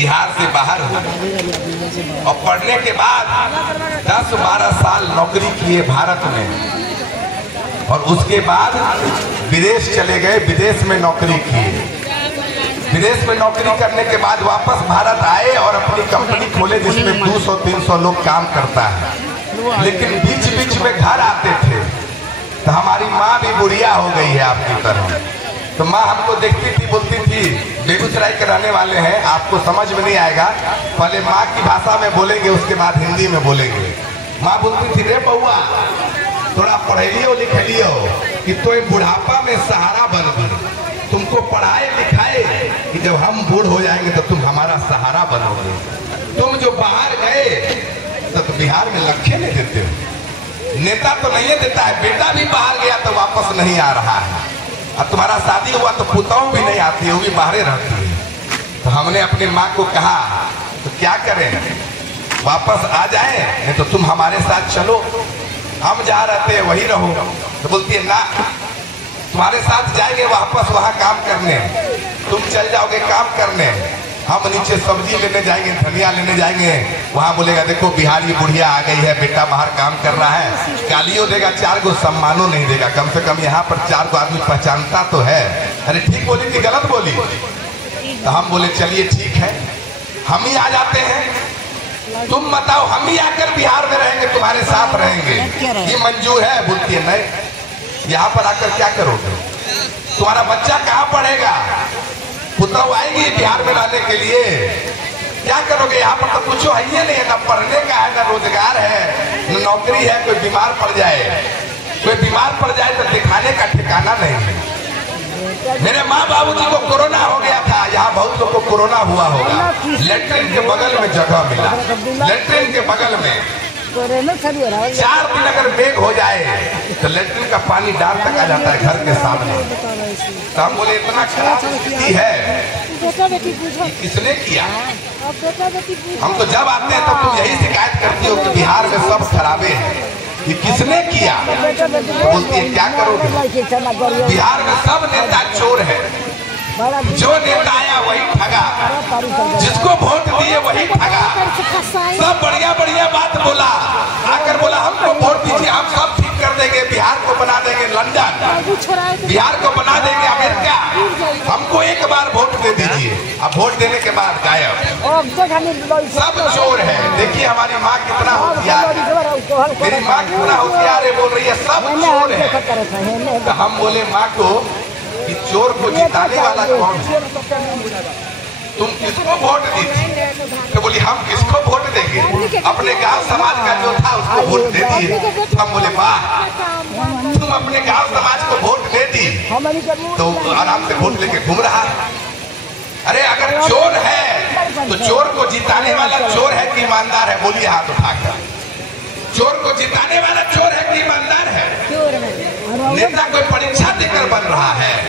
बिहार से बाहर हो और पढ़ने के बाद 10-12 साल नौकरी किए भारत में और उसके बाद विदेश चले गए, विदेश में नौकरी किए। विदेश में नौकरी करने के बाद वापस भारत आए और अपनी कंपनी खोले जिसमें 200-300 लोग काम करता है। लेकिन बीच बीच में घर आते थे तो हमारी माँ भी बुढ़िया हो गई है आपकी तरह। तो माँ हमको देखती थी, बोलती थी, बेगूसराय के रहने वाले हैं, आपको समझ में नहीं आएगा, पहले माँ की भाषा में बोलेंगे उसके बाद हिंदी में बोलेंगे। माँ बोलती थी, रे बउआ थोड़ा पढ़ेलियो लिखलियो कि तो बुढ़ापा में सहारा बन गए, तुमको पढ़ाए लिखाए कि जब हम बूढ़ हो जाएंगे तो तुम हमारा सहारा बनोगे। तुम जो बाहर गए तो बिहार में लखे नहीं देते हो, नेता तो नहीं देता है, बेटा भी बाहर गया तो वापस नहीं आ रहा है, और तुम्हारा शादी हुआ तो पुतौह भी नहीं आती है, वो भी बाहर रहती है। तो हमने अपनी माँ को कहा तो क्या करें, वापस आ जाए नहीं तो तुम हमारे साथ चलो, हम जहाँ रहते हैं वही रहो। तो बोलती है ना, तुम्हारे साथ जाएंगे वापस वहाँ काम करने, तुम चल जाओगे काम करने, हम नीचे सब्जी लेने जाएंगे, धनिया लेने जाएंगे, वहाँ बोलेगा देखो बिहारी बुढ़िया आ गई है, बेटा बाहर काम कर रहा है, गालियों देगा, 4 गो सम्मानों नहीं देगा, कम से कम यहाँ पर 4 गो आदमी पहचानता तो है। अरे ठीक बोली कि गलत बोली? तो हम बोले चलिए ठीक है, हम ही आ जाते हैं, तुम बताओ हम ही आकर बिहार में रहेंगे, तुम्हारे साथ रहेंगे, ये मंजूर है? बोलती है नहीं, यहाँ पर आकर क्या करोगे, तुम्हारा बच्चा कहाँ पढ़ेगा, पुतौह आएगी बिहार में रहने के लिए, क्या करोगे, यहाँ पर तो कुछ है ही नहीं है, ना पढ़ने का है, ना रोजगार है, न नौकरी है, कोई बीमार पड़ जाए तो दिखाने का ठिकाना नहीं है। मेरे माँ बाबूजी को कोरोना हो गया था, यहाँ बहुत लोग को कोरोना हुआ होगा, लेटरिन के बगल में जगह मिला, लेटरिन के बगल में 4 दिन अगर मेघ हो जाए तो लेटरिन का पानी डाल तक आ जाता है घर के सामने। तो हम बोले इतना खराब स्थिति है, किसने किया? हम तो जब आते हैं तब तुम यही शिकायत करती हो कि बिहार में सब खराबे हैं, ये किसने किया? बोलती है क्या करोगे, बिहार में सब नेता चोर है, जो नेता आया वही ठगा, जिसको वोट दिए वही ठगा, सब बढ़िया बढ़िया बात बोला, आकर बोला हमको वोट दीजिए, हम सब ठीक कर देंगे, बिहार को बना देंगे लंदन, बिहार को बना देंगे अमेरिका, हमको एक बार वोट दे दीजिए। अब वोट देने के बाद गायब, सब चोर है। देखिए हमारी माँ कितना होशियार है, मेरी माँ कितना होशियार है, बोल रही है सब चोर है। तो हम बोले माँ को कि चोर को जिताने वाला कौन है, तुम किसको वोट दी थी? तो बोली हम किसको वोट देंगे, अपने गांव समाज का जो था उसको वोट दे दिए। हम बोले वाह, तुम अपने गांव समाज को वोट दे दी तो आराम से वोट लेके घूम रहा है। अरे अगर चोर है तो चोर को जिताने वाला चोर है कि ईमानदार है? बोलिए हाथ उठाकर, चोर को जिताने वाला चोर है कि ईमानदार है? नेता कोई परीक्षा देकर बन रहा है,